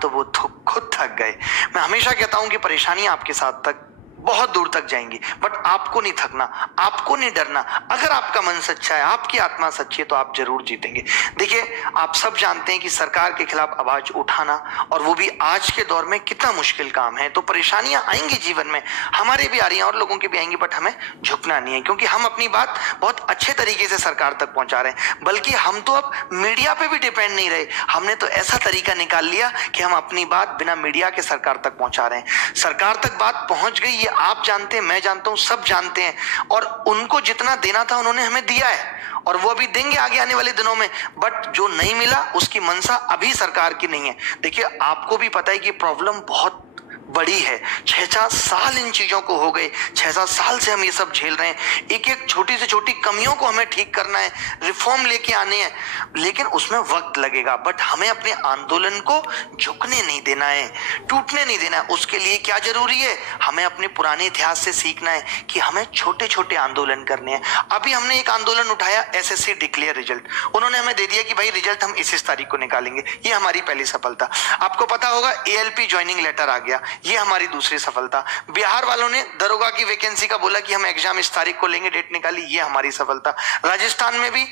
तो वो खुद थक गए। मैं हमेशा कहता हूं कि परेशानियां आपके साथ तक बहुत दूर तक जाएंगी, बट आपको नहीं थकना, आपको नहीं डरना। अगर आपका मन सच्चा है, आपकी आत्मा सच्ची है, तो आप जरूर जीतेंगे। देखिए, आप सब जानते हैं कि सरकार के खिलाफ आवाज उठाना, और वो भी आज के दौर में, कितना मुश्किल काम है। तो परेशानियां आएंगी जीवन में, हमारे भी आ रही हैं और लोगों के भी आएंगी, बट हमें झुकना नहीं है, क्योंकि हम अपनी बात बहुत अच्छे तरीके से सरकार तक पहुंचा रहे हैं। बल्कि हम तो अब मीडिया पे भी डिपेंड नहीं रहे, हमने तो ऐसा तरीका निकाल लिया कि हम अपनी बात बिना मीडिया के सरकार तक पहुंचा रहे हैं। सरकार तक बात पहुंच गई, ये आप जानते हैं, मैं जानता हूं, सब जानते हैं, और उनको जितना देना था उन्होंने हमें दिया है, और वो अभी देंगे आगे आने वाले दिनों में। बट जो नहीं मिला उसकी मंशा अभी सरकार की नहीं है। देखिए, आपको भी पता है कि प्रॉब्लम बहुत बड़ी है। 6-7 साल इन चीजों को हो गए, 6-7 साल से हम ये सब झेल रहे हैं। एक एक छोटी से छोटी कमियों को हमें ठीक करना है, रिफॉर्म लेके आने हैं, लेकिन उसमें वक्त लगेगा। बट हमें अपने आंदोलन को झुकने नहीं देना है, टूटने नहीं देना है। उसके लिए क्या जरूरी है? हमें अपने पुराने इतिहास से सीखना है कि हमें छोटे छोटे आंदोलन करने हैं। अभी हमने एक आंदोलन उठाया, एसएससी डिक्लेयर रिजल्ट, उन्होंने हमें दे दिया कि भाई रिजल्ट हम इस तारीख को निकालेंगे, ये हमारी पहली सफलता। आपको पता होगा एएलपी ज्वाइनिंग लेटर आ गया, ये हमारी दूसरी सफलता। बिहार वालों ने दरोगा की वैकेंसी का बोला कि हम एग्जाम इस तारीख को लेंगे, डेट निकाली, ये हमारी सफलता। राजस्थान में भी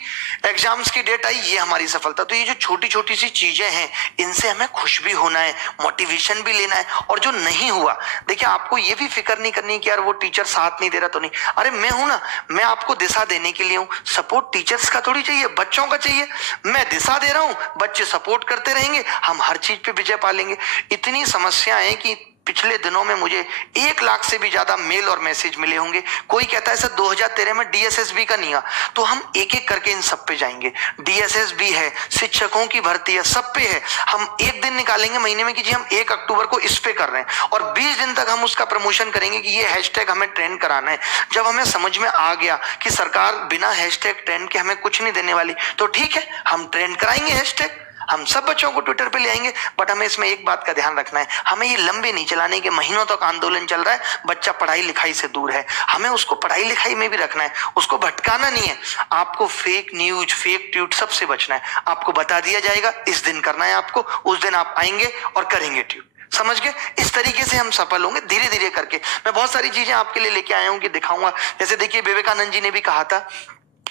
एग्जाम्स की डेट आई, ये हमारी सफलता। तो ये जो छोटी छोटी सी चीजें हैं, इनसे हमें खुश भी होना है, मोटिवेशन भी लेना है। और जो नहीं हुआ, देखिए, आपको ये भी फिक्र नहीं करनी कि यार वो टीचर साथ नहीं दे रहा तो नहीं। अरे मैं हूं ना, मैं आपको दिशा देने के लिए हूं। सपोर्ट टीचर्स का थोड़ी चाहिए, बच्चों का चाहिए। मैं दिशा दे रहा हूं, बच्चे सपोर्ट करते रहेंगे, हम हर चीज पे विजय पा लेंगे। इतनी समस्याएं हैं कि पिछले दिनों में मुझे 1 लाख से भी ज्यादा मेल और मैसेज मिले होंगे। कोई कहता है सर 2013 में डीएसएसबी का नहीं आ, तो हम एक एक करके इन सब पे जाएंगे। डीएसएसबी है, शिक्षकों की भर्ती है, सब पे है। हम एक दिन निकालेंगे महीने में कि जी हम 1 अक्टूबर को इस पे कर रहे हैं, और 20 दिन तक हम उसका प्रमोशन करेंगे कि ये हैशटैग हमें ट्रेंड कराना है। जब हमें समझ में आ गया कि सरकार बिना हैशटैग ट्रेंड के हमें कुछ नहीं देने वाली, तो ठीक है, हम ट्रेंड कराएंगे हैशटैग, हम सब बच्चों को ट्विटर पे ले आएंगे। बट हमें इसमें एक बात का ध्यान रखना है, हमें ये लंबे नहीं चलाने के। महीनों तक आंदोलन चल रहा है, बच्चा पढ़ाई लिखाई से दूर है, हमें उसको पढ़ाई लिखाई में भी रखना है, उसको भटकाना नहीं है। आपको फेक न्यूज, फेक ट्वीट सबसे बचना है। आपको बता दिया जाएगा इस दिन करना है आपको, उस दिन आप आएंगे और करेंगे ट्वीट। समझ गए? इस तरीके से हम सफल होंगे धीरे धीरे करके। मैं बहुत सारी चीजें आपके लिए लेके आया हूं कि दिखाऊंगा। जैसे देखिए, विवेकानंद जी ने भी कहा था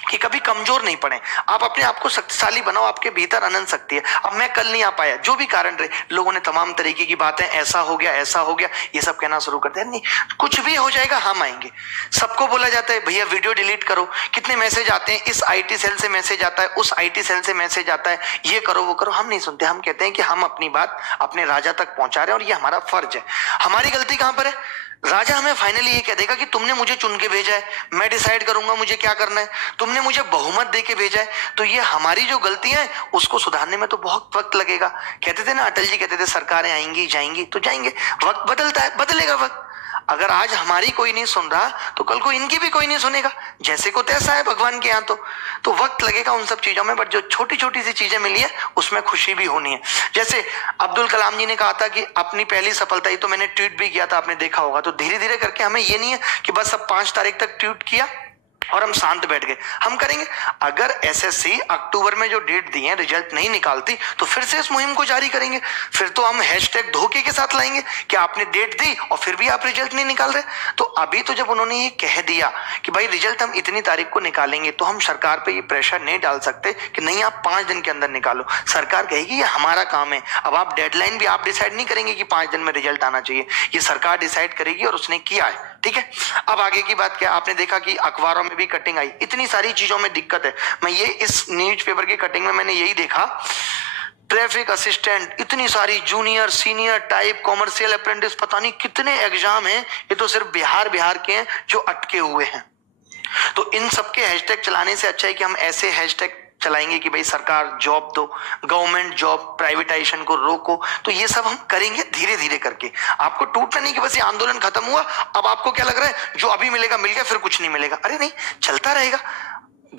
कि कभी कमजोर नहीं पड़े, आप अपने आप को शक्तिशाली बनाओ, आपके भीतर अनंत शक्ति है। अब मैं कल नहीं आ पाया, जो भी कारण रहे, लोगों ने तमाम तरीके की बातें, ऐसा हो गया, ऐसा हो गया, ये सब कहना शुरू कर दिया। नहीं, कुछ भी हो जाएगा, हम आएंगे। सबको बोला जाता है भैया वीडियो डिलीट करो, कितने मैसेज आते हैं, इस आईटी सेल से मैसेज आता है, उस आईटी सेल से मैसेज आता है, ये करो वो करो। हम नहीं सुनते, हम कहते हैं कि हम अपनी बात अपने राजा तक पहुंचा रहे हैं, और ये हमारा फर्ज है। हमारी गलती कहां पर है? राजा हमें फाइनली ये कह देगा कि तुमने मुझे चुन के भेजा है, मैं डिसाइड करूंगा मुझे क्या करना है, तुमने मुझे बहुमत दे के भेजा है। तो ये हमारी जो गलतियां हैं, उसको सुधारने में तो बहुत वक्त लगेगा। कहते थे ना, अटल जी कहते थे सरकारें आएंगी जाएंगी, तो जाएंगे। वक्त बदलता है, बदलेगा वक्त। अगर आज हमारी कोई नहीं सुन रहा, तो कल को इनकी भी कोई नहीं सुनेगा। जैसे को तैसा है भगवान के यहाँ। तो वक्त लगेगा उन सब चीजों में, बट जो छोटी छोटी सी चीजें मिली है, उसमें खुशी भी होनी है। जैसे अब्दुल कलाम जी ने कहा था कि अपनी पहली सफलता, ये तो मैंने ट्वीट भी किया था, आपने देखा होगा। तो धीरे धीरे करके हमें ये नहीं है कि बस अब 5 तारीख तक ट्वीट किया और हम शांत बैठ गए, हम करेंगे। अगर एसएससी अक्टूबर में जो डेट दी है रिजल्ट नहीं निकालती, तो फिर से इस मुहिम को जारी करेंगे। फिर तो हम हैशटैग धोखे के साथ लाएंगे कि आपने डेट दी और फिर भी आप रिजल्ट नहीं निकाल रहे। तो अभी तो जब उन्होंने ये कह दिया कि भाई रिजल्ट हम इतनी तारीख को निकालेंगे, तो हम सरकार पे ये प्रेशर नहीं डाल सकते कि नहीं आप 5 दिन के अंदर निकालो। सरकार कहेगी ये हमारा काम है। अब आप डेडलाइन भी आप डिसाइड नहीं करेंगे कि 5 दिन में रिजल्ट आना चाहिए, ये सरकार डिसाइड करेगी, और उसने किया है। ठीक है, अब आगे की बात क्या? आपने देखा कि अखबारों में भी कटिंग आई, इतनी सारी चीजों में दिक्कत है। मैं ये इस न्यूज़पेपर की कटिंग में मैंने यही देखा, ट्रैफिक असिस्टेंट, इतनी सारी junior senior type, commercial apprentice, पता नहीं कितने एग्जाम हैं। ये तो सिर्फ बिहार के हैं जो अटके हुए हैं। तो इन सबके हैशटैग चलाने से अच्छा है कि हम ऐसे हैशटैग चलाएंगे कि भाई सरकार जॉब दो, गवर्नमेंट जॉब, प्राइवेटाइजेशन को रोको। तो ये सब हम करेंगे धीरे धीरे करके। आपको टूटना नहीं कि बस ये आंदोलन खत्म हुआ, अब आपको क्या लग रहा है जो अभी मिलेगा मिल गया, फिर कुछ नहीं मिलेगा। अरे नहीं, चलता रहेगा।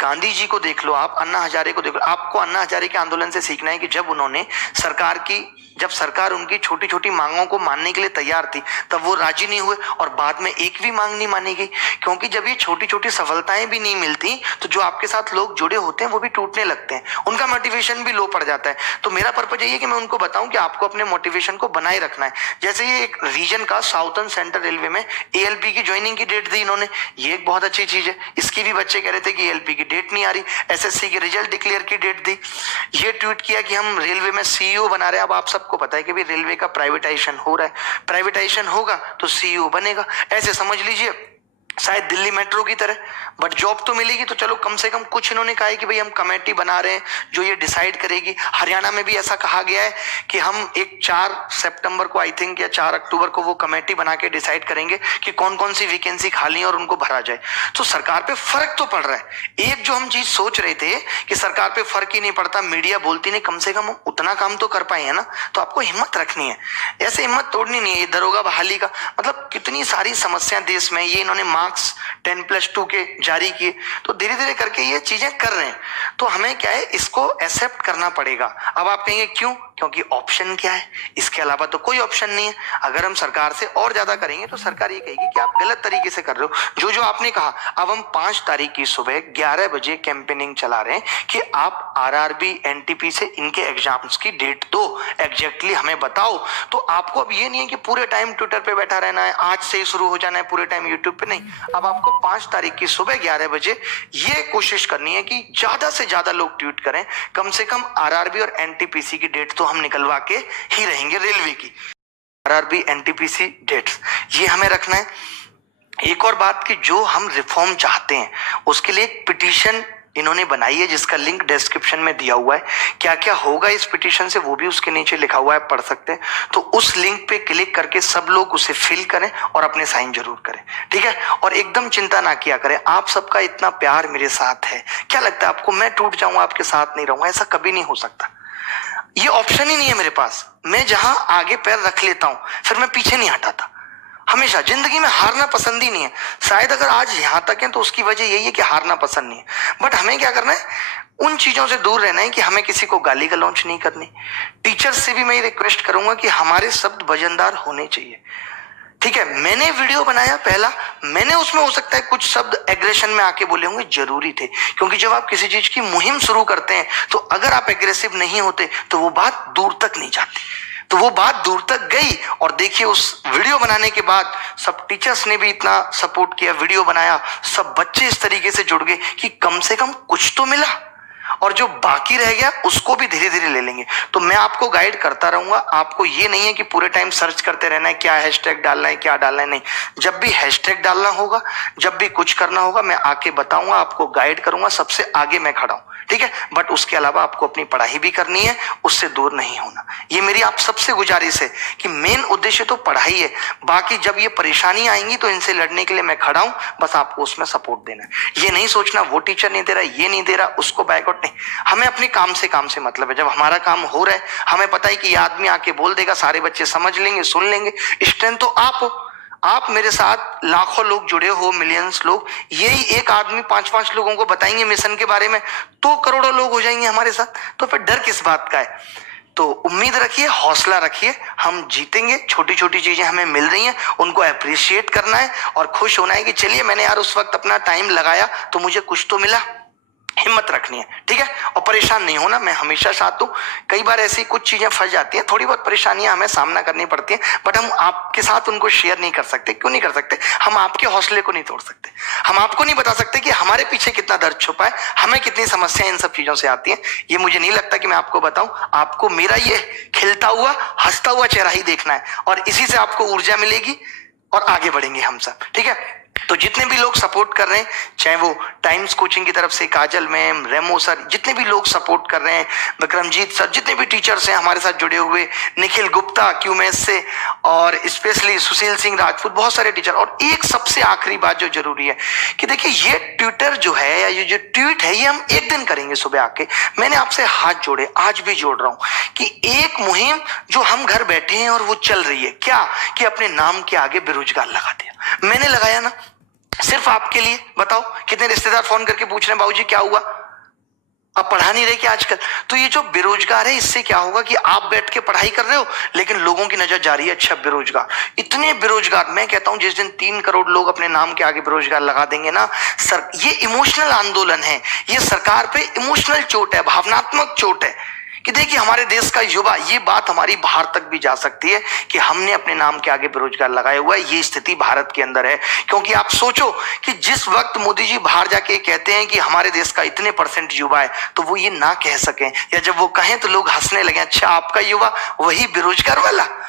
गांधी जी को देख लो आप, अन्ना हजारे को देख लो। आपको अन्ना हजारे के आंदोलन से सीखना है कि जब सरकार उनकी छोटी छोटी मांगों को मानने के लिए तैयार थी, तब वो राजी नहीं हुए और बाद में एक भी मांग नहीं मानी गई। क्योंकि जब ये छोटी छोटी सफलताएं भी नहीं मिलती तो जो आपके साथ लोग जुड़े होते हैं वो भी टूटने लगते हैं, उनका मोटिवेशन भी लो पड़ जाता है। तो मेरा पर्पज यही है कि मैं उनको बताऊं कि आपको अपने मोटिवेशन को बनाए रखना है। जैसे ये एक रीजन का साउथर्न सेंट्रल रेलवे में एएलपी की ज्वाइनिंग की डेट दी इन्होंने, ये एक बहुत अच्छी चीज है। इसकी भी बच्चे कह रहे थे कि एएलपी की डेट नहीं आ रही, एसएससी के रिजल्ट डिक्लेयर की डेट दी। ये ट्वीट किया कि हम रेलवे में सीईओ बना रहे हैं। अब आप सबको पता है कि भी रेलवे का प्राइवेटाइजेशन हो रहा है, प्राइवेटाइजेशन होगा तो सीईओ बनेगा। ऐसे समझ लीजिए शायद दिल्ली मेट्रो की तरह, बट जॉब तो मिलेगी। तो चलो कम से कम कुछ इन्होंने कहा है कि भाई हम कमेटी बना रहे हैं जो ये डिसाइड करेगी। हरियाणा में भी ऐसा कहा गया है कि हम एक 4 सितंबर को आई थिंक या 4 अक्टूबर को वो कमेटी बना के डिसाइड करेंगे कि कौन कौन सी वैकेंसी खाली है और उनको भरा जाए। तो सरकार पे फर्क तो पड़ रहा है। एक जो हम चीज सोच रहे थे कि सरकार पे फर्क ही नहीं पड़ता, मीडिया बोलती नहीं, कम से कम उतना काम तो कर पाए है ना। तो आपको हिम्मत रखनी है, ऐसे हिम्मत तोड़नी नहीं है। दरोगा बहाली का मतलब कितनी सारी समस्या देश में, ये इन्होंने मार्क्स 10+2 के जारी किए, तो धीरे धीरे करके ये चीजें कर रहे हैं। तो हमें क्या है, इसको एक्सेप्ट करना पड़ेगा। अब आप कहेंगे क्यों? क्योंकि ऑप्शन क्या है, इसके अलावा तो कोई ऑप्शन नहीं है। अगर हम सरकार से और ज्यादा करेंगे तो सरकार ये कहेगी कि आप गलत तरीके से कर रहे हो। जो आपने कहा, अब हम 5 तारीख की सुबह 11 बजे कैंपेनिंग चला रहे हैं कि आप आरआरबी एनटीपी से इनके एग्जाम्स की डेट दो, एग्जैक्टली हमें बताओ। तो आपको अब ये नहीं है कि पूरे टाइम ट्विटर पे बैठा रहना है, आज से ही शुरू हो जाना है पूरे टाइम यूट्यूब पे, नहीं। अब आपको 5 तारीख की सुबह 11 बजे ये कोशिश करनी है कि ज्यादा से ज्यादा लोग ट्वीट करें। कम से कम आरआरबी और एनटीपीसी की डेट तो हम निकलवा के ही रहेंगे। रेलवे की आरआरबी एनटीपीसी डेट्स ये हमें रखना है। एक और बात कि जो हम रिफॉर्म चाहते हैं उसके लिए एक पिटीशन इन्होंने बनाई है जिसका लिंक डिस्क्रिप्शन में दिया हुआ है। क्या क्या होगा इस पिटीशन से वो भी उसके नीचे लिखा हुआ है, पढ़ सकते हैं। तो उस लिंक पे क्लिक करके सब लोग उसे फिल करें और अपने साइन जरूर करें, ठीक है। और एकदम चिंता ना किया करें, आप सबका इतना प्यार मेरे साथ है। क्या लगता है आपको मैं टूट जाऊंगा, आपके साथ नहीं रहूंगा? ऐसा कभी नहीं हो सकता, ये ऑप्शन ही नहीं है मेरे पास। मैं जहां आगे पैर रख लेता हूं फिर मैं पीछे नहीं हटाता। हमेशा जिंदगी में हारना पसंद ही नहीं है। शायद अगर आज यहां तक है तो उसकी वजह यही है कि हारना पसंद नहीं है। बट हमें क्या करना है, उन चीजों से दूर रहना है कि हमें किसी को गाली गलौच नहीं करनी। टीचर्स से भी मैं रिक्वेस्ट करूंगा कि हमारे शब्द वजनदार होने चाहिए, ठीक है। मैंने वीडियो बनाया पहला, मैंने उसमें हो सकता है कुछ शब्द एग्रेशन में आके बोले होंगे, जरूरी थे। क्योंकि जब आप किसी चीज की मुहिम शुरू करते हैं तो अगर आप एग्रेसिव नहीं होते तो वो बात दूर तक नहीं जाती। तो वो बात दूर तक गई और देखिए उस वीडियो बनाने के बाद सब टीचर्स ने भी इतना सपोर्ट किया, वीडियो बनाया, सब बच्चे इस तरीके से जुड़ गए कि कम से कम कुछ तो मिला। और जो बाकी रह गया उसको भी धीरे धीरे ले लेंगे। तो मैं आपको गाइड करता रहूंगा। आपको ये नहीं है कि पूरे टाइम सर्च करते रहना है क्या हैशटैग डालना है, क्या डालना है, नहीं। जब भी हैशटैग डालना होगा, जब भी कुछ करना होगा, मैं आके बताऊंगा, आपको गाइड करूंगा, सबसे आगे मैं खड़ा हूं, ठीक है। बट उसके अलावा आपको अपनी पढ़ाई भी करनी है, उससे दूर नहीं होना। ये मेरी आप सबसे गुजारिश है कि मेन उद्देश्य तो पढ़ाई है। बाकी जब ये परेशानी आएंगी तो इनसे लड़ने के लिए मैं खड़ा हूं, बस आपको उसमें सपोर्ट देना है। ये नहीं सोचना वो टीचर नहीं दे रहा, ये नहीं दे रहा, उसको बैकआउट नहीं। हमें अपने काम से मतलब है। जब हमारा काम हो रहा है, हमें पता है कि ये आदमी आके बोल देगा, सारे बच्चे समझ लेंगे, सुन लेंगे। स्ट्रेंथ तो आप हो। आप मेरे साथ लाखों लोग जुड़े हो, मिलियंस लोग। यही एक आदमी 5-5 लोगों को बताएंगे मिशन के बारे में तो करोड़ों लोग हो जाएंगे हमारे साथ। तो फिर डर किस बात का है? तो उम्मीद रखिए, हौसला रखिए, हम जीतेंगे। छोटी छोटी चीजें हमें मिल रही हैं, उनको अप्रिशिएट करना है और खुश होना है कि चलिए मैंने यार उस वक्त अपना टाइम लगाया तो मुझे कुछ तो मिला। हिम्मत रखनी है, ठीक है। और परेशान नहीं होना, मैं हमेशा साथ हूं। कई बार ऐसी कुछ चीजें फंस जाती हैं, थोड़ी बहुत परेशानियां हमें सामना करनी पड़ती हैं, बट हम आपके साथ उनको शेयर नहीं कर सकते। क्यों नहीं कर सकते? हम आपके हौसले को नहीं तोड़ सकते। हम आपको नहीं बता सकते कि हमारे पीछे कितना दर्द छुपा है, हमें कितनी समस्याएं इन सब चीजों से आती हैं। ये मुझे नहीं लगता कि मैं आपको बताऊं। आपको मेरा ये खिलता हुआ, हंसता हुआ चेहरा ही देखना है और इसी से आपको ऊर्जा मिलेगी और आगे बढ़ेंगे हम सब, ठीक है। तो जितने भी लोग सपोर्ट कर रहे हैं, चाहे वो टाइम्स कोचिंग की तरफ से काजल मैम, रेमो सर, जितने भी लोग सपोर्ट कर रहे हैं, विक्रमजीत सर, जितने भी टीचर्स हैं हमारे साथ जुड़े हुए, निखिल गुप्ता क्यूमेस से, और स्पेशली सुशील सिंह राजपूत, बहुत सारे टीचर। और एक सबसे आखिरी बात जो जरूरी है कि देखिए ये ट्विटर जो है या ये जो ट्वीट है, ये हम एक दिन करेंगे सुबह आके। मैंने आपसे हाथ जोड़े, आज भी जोड़ रहा हूं कि एक मुहिम जो हम घर बैठे हैं और वो चल रही है, क्या कि अपने नाम के आगे बेरोजगार लगा दिया। मैंने लगाया ना, सिर्फ आपके लिए। बताओ कितने रिश्तेदार फोन करके पूछ रहे हैं बाबूजी क्या हुआ, अब पढ़ा नहीं रहे कि आजकल। तो ये जो बेरोजगार है, इससे क्या होगा कि आप बैठ के पढ़ाई कर रहे हो लेकिन लोगों की नजर जा रही है अच्छा बेरोजगार। इतने बेरोजगार, मैं कहता हूं जिस दिन 3 करोड़ लोग अपने नाम के आगे बेरोजगार लगा देंगे ना सर, ये इमोशनल आंदोलन है, ये सरकार पे इमोशनल चोट है, भावनात्मक चोट है कि देखिए हमारे देश का युवा, ये बात हमारी बाहर तक भी जा सकती है कि हमने अपने नाम के आगे बेरोजगार लगाया हुआ है। ये स्थिति भारत के अंदर है, क्योंकि आप सोचो कि जिस वक्त मोदी जी बाहर जाके कहते हैं कि हमारे देश का इतने % युवा है, तो वो ये ना कह सकें, या जब वो कहें तो लोग हंसने लगे, अच्छा आपका युवा वही बेरोजगार वाला।